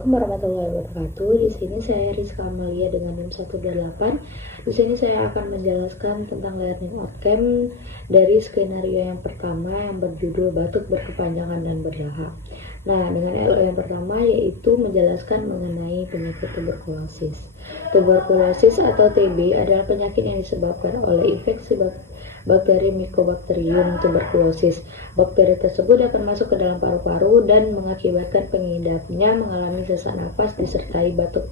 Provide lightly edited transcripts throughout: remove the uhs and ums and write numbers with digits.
Assalamualaikum warahmatullahi wabarakatuh. Di sini saya Rizka Amalia dengan NIM 18. Di sini saya akan menjelaskan tentang learning outcome dari skenario yang pertama yang berjudul batuk berkepanjangan dan berdahak. Nah, dengan LO yang pertama yaitu menjelaskan mengenai penyakit tuberkulosis. Tuberkulosis atau TB adalah penyakit yang disebabkan oleh infeksi bakteri Mycobacterium tuberculosis. Bakteri tersebut dapat masuk ke dalam paru-paru dan mengakibatkan pengidapnya mengalami sesak napas disertai batuk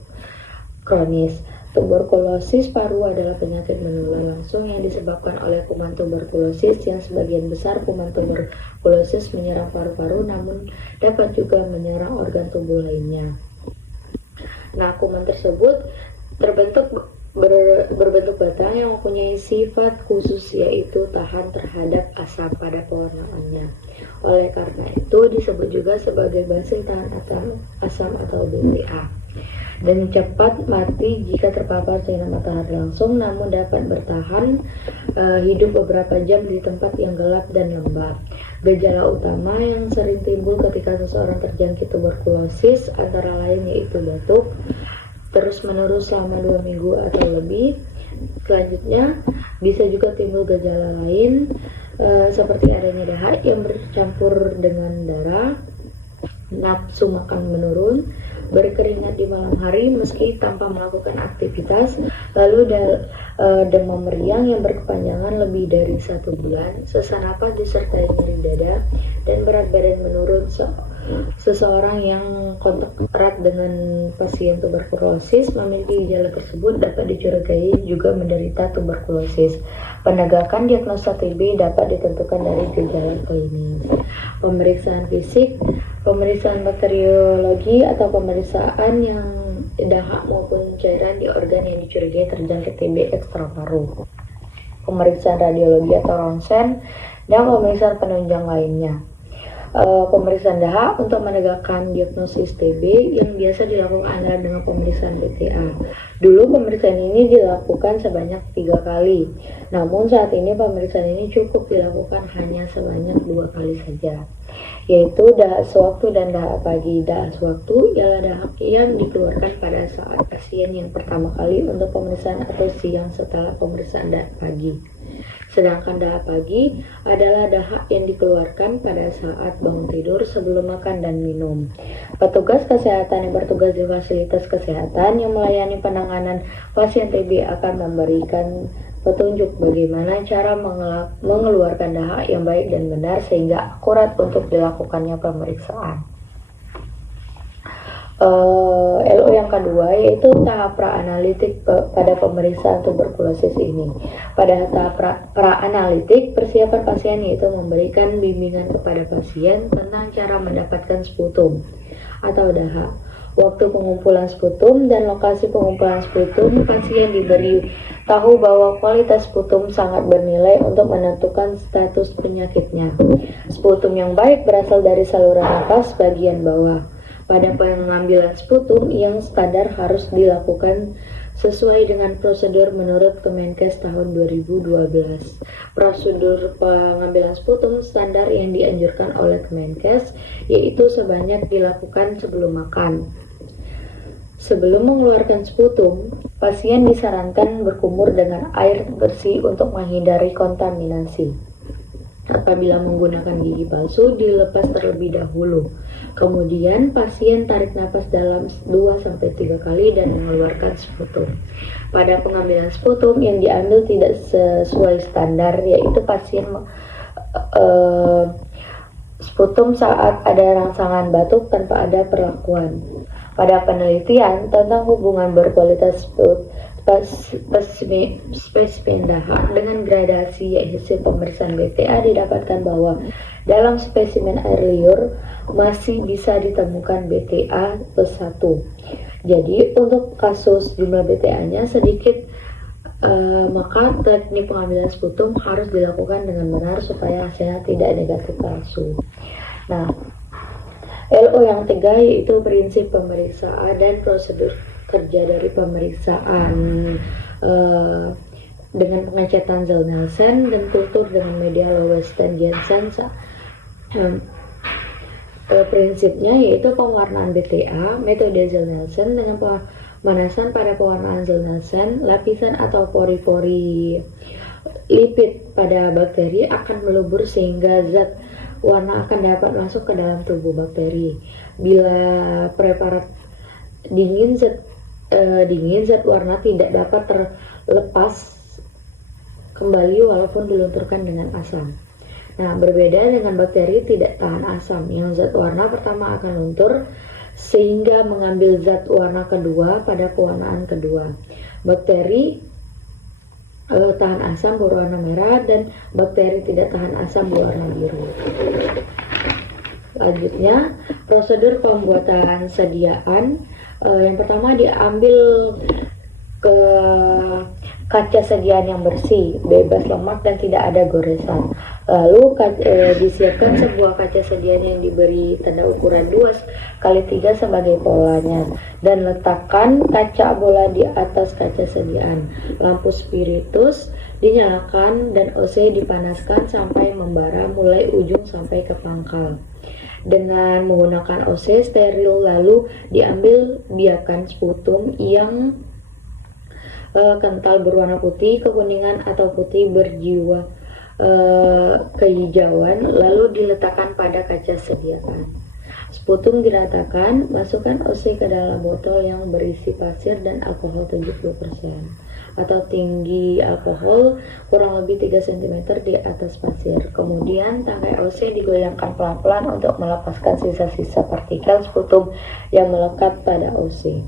kronis. Tuberkulosis paru adalah penyakit menular langsung yang disebabkan oleh kuman tuberkulosis, yang sebagian besar kuman tuberkulosis menyerang paru-paru namun dapat juga menyerang organ tubuh lainnya. Nah, kuman tersebut berbentuk batang yang mempunyai sifat khusus yaitu tahan terhadap asam pada pewarnaannya. Oleh karena itu disebut juga sebagai basil tahan asam atau BTA. Dan cepat mati jika terpapar sinar matahari langsung, namun dapat bertahan hidup beberapa jam di tempat yang gelap dan lembab. Gejala utama yang sering timbul ketika seseorang terjangkit tuberkulosis antara lain yaitu batuk terus menerus selama 2 minggu atau lebih. Selanjutnya bisa juga timbul gejala lain seperti adanya dahak yang bercampur dengan darah, nafsu makan menurun, berkeringat di malam hari meski tanpa melakukan aktivitas, lalu demam meriang yang berkepanjangan lebih dari 1 bulan, sesak napas disertai nyeri dada, dan berat badan menurun. Seseorang yang kontak erat dengan pasien tuberkulosis memiliki gejala tersebut dapat dicurigai juga menderita tuberkulosis. Penegakan diagnosa TB dapat ditentukan dari gejala klinis. Pemeriksaan fisik, pemeriksaan bakteriologi atau pemeriksaan yang dahak maupun cairan di organ yang dicurigai terjangkit TB ekstraparu. Pemeriksaan radiologi atau ronsen dan pemeriksaan penunjang lainnya. Pemeriksaan dahak untuk menegakkan diagnosis TB yang biasa dilakukan adalah dengan pemeriksaan BTA. Dulu pemeriksaan ini dilakukan sebanyak 3 kali, namun saat ini pemeriksaan ini cukup dilakukan hanya sebanyak 2 kali saja, yaitu dahak sewaktu dan dahak pagi. Dahak sewaktu ialah dahak yang dikeluarkan pada saat pasien yang pertama kali untuk pemeriksaan atau siang setelah pemeriksaan dahak pagi. Sedangkan dahak pagi adalah dahak yang dikeluarkan pada saat bangun tidur sebelum makan dan minum. Petugas kesehatan yang bertugas di fasilitas kesehatan yang melayani penanganan pasien TB akan memberikan petunjuk bagaimana cara mengeluarkan dahak yang baik dan benar sehingga akurat untuk dilakukannya pemeriksaan. LO yang kedua yaitu tahap pra-analitik pada pemeriksaan tuberkulosis ini. Pada tahap pra-analitik, persiapan pasien yaitu memberikan bimbingan kepada pasien tentang cara mendapatkan sputum atau dahak, waktu pengumpulan sputum dan lokasi pengumpulan sputum. Pasien diberi tahu bahwa kualitas sputum sangat bernilai untuk menentukan status penyakitnya. Sputum yang baik berasal dari saluran nafas bagian bawah. Pada pengambilan sputum yang standar harus dilakukan sesuai dengan prosedur menurut Kemenkes tahun 2012. Prosedur pengambilan sputum standar yang dianjurkan oleh Kemenkes yaitu sebanyak dilakukan sebelum makan. Sebelum mengeluarkan sputum, pasien disarankan berkumur dengan air bersih untuk menghindari kontaminasi. Apabila menggunakan gigi palsu, dilepas terlebih dahulu. Kemudian pasien tarik napas dalam 2-3 kali dan mengeluarkan sputum. Pada pengambilan sputum yang diambil tidak sesuai standar, yaitu pasien sputum saat ada rangsangan batuk tanpa ada perlakuan. Pada penelitian tentang hubungan berkualitas spesimen dahak dengan gradasi hasil pemeriksaan BTA didapatkan bahwa dalam spesimen air liur masih bisa ditemukan BTA plus 1. Jadi untuk kasus jumlah BTA-nya sedikit, maka teknik pengambilan sputum harus dilakukan dengan benar supaya hasilnya tidak negatif palsu. Nah, LO yang 3 yaitu prinsip pemeriksaan dan prosedur kerja dari pemeriksaan dengan pengecetan Zell-Nielsen dan kultur dengan media Lowes dan Jensen. Prinsipnya yaitu pewarnaan BTA, metode Zell-Nielsen dengan pemanasan pada pewarnaan Zell-Nielsen, lapisan atau pori-pori lipid pada bakteri akan melebur sehingga zat warna akan dapat masuk ke dalam tubuh bakteri. Bila preparat dingin, zat warna tidak dapat terlepas kembali walaupun dilunturkan dengan asam. Nah, berbeda dengan bakteri tidak tahan asam, yang zat warna pertama akan luntur sehingga mengambil zat warna kedua pada pewarnaan kedua. Bakteri tahan asam berwarna merah dan bakteri tidak tahan asam berwarna biru. Lanjutnya, prosedur pembuatan sediaan. Yang pertama, diambil ke kaca sediaan yang bersih, bebas lemak dan tidak ada goresan. Lalu disiapkan sebuah kaca sediaan yang diberi tanda ukuran 2x3 sebagai polanya, dan letakkan kaca bola di atas kaca sediaan. Lampu spiritus dinyalakan dan OC dipanaskan sampai membara mulai ujung sampai ke pangkal. Dengan menggunakan OC steril, lalu biarkan sputum yang kental berwarna putih, kekuningan atau putih berjiwa kehijauan, lalu diletakkan pada kaca sediaan. Sputum diratakan, masukkan OC ke dalam botol yang berisi pasir dan alkohol 70% atau tinggi alkohol kurang lebih 3 cm di atas pasir. Kemudian tangkai OC digoyangkan pelan-pelan untuk melepaskan sisa-sisa partikel sputum yang melekat pada OC.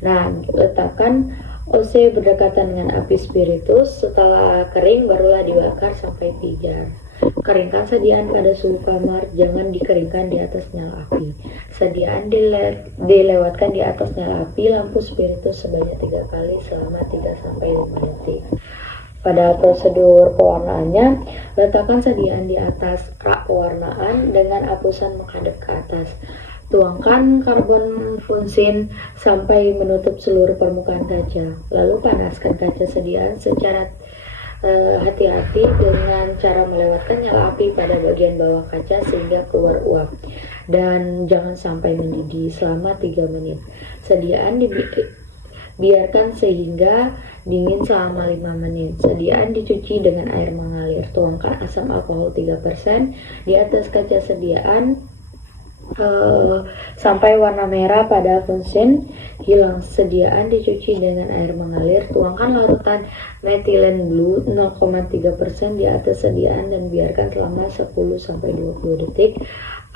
Nah, letakkan OC berdekatan dengan api spiritus. Setelah kering barulah dibakar sampai pijar. Keringkan sediaan pada suhu kamar, jangan dikeringkan di atas nyala api. Sediaan dilewatkan di atas nyala api lampu spiritus sebanyak 3 kali selama 3-5 detik. Pada prosedur pewarnaannya, letakkan sediaan di atas rak pewarnaan dengan apusan menghadap ke atas. Tuangkan karbon funsin sampai menutup seluruh permukaan kaca. Lalu panaskan kaca sediaan secara hati-hati dengan cara melewatkan nyala api pada bagian bawah kaca sehingga keluar uap. Dan jangan sampai mendidih selama 3 menit. Sediaan biarkan sehingga dingin selama 5 menit. Sediaan dicuci dengan air mengalir. Tuangkan asam alkohol 3% di atas kaca sediaan sampai warna merah pada funsin hilang. Sediaan dicuci dengan air mengalir. Tuangkan larutan metilen blue 0,3% di atas sediaan dan biarkan selama 10-20 detik,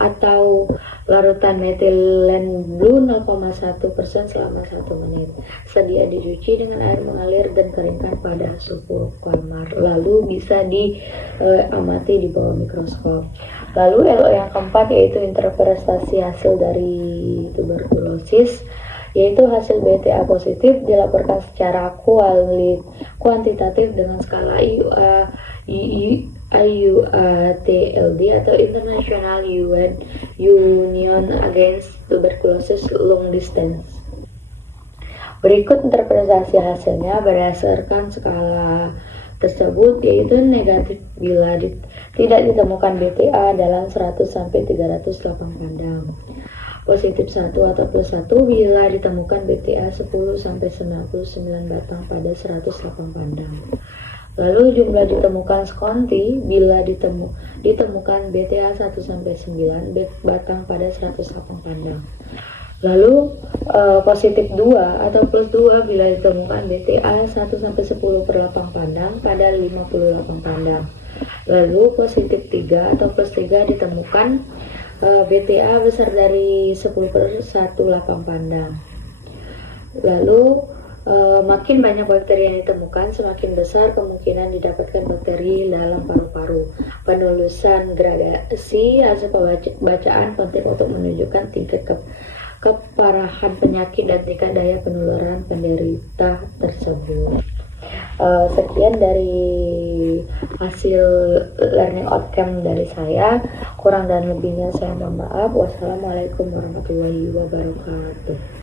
atau larutan metilen blue 0,1% selama 1 menit. Sediaan dicuci dengan air mengalir dan keringkan pada suhu kamar, lalu bisa diamati di bawah mikroskop. Lalu LO yang keempat yaitu interpretasi hasil dari tuberkulosis, yaitu hasil BTA positif dilaporkan secara kuantitatif dengan skala IUATLD atau International Union Against Tuberculosis Long Distance. Berikut interpretasi hasilnya berdasarkan skala tersebut, yaitu negatif bila tidak ditemukan BTA dalam 100-300 lapang pandang, positif 1 atau plus 1 bila ditemukan BTA 10-99 batang pada 100 lapang pandang. Lalu jumlah ditemukan skonti bila ditemukan BTA 1-9 batang pada 100 lapang pandang. Lalu positif 2 atau plus 2 bila ditemukan BTA 1-10 per lapang pandang pada 50 lapang pandang. Lalu positif 3 atau plus 3 ditemukan BTA besar dari 10 per 1 lapang pandang. Lalu makin banyak bakteri yang ditemukan, semakin besar kemungkinan didapatkan bakteri dalam paru-paru. Penulisan gradasi hasil bacaan penting untuk menunjukkan tingkat keparahan penyakit dan tingkat daya penularan penderita tersebut. Sekian dari hasil learning outcome dari saya. Kurang dan lebihnya saya mohon maaf. Wassalamualaikum warahmatullahi wabarakatuh.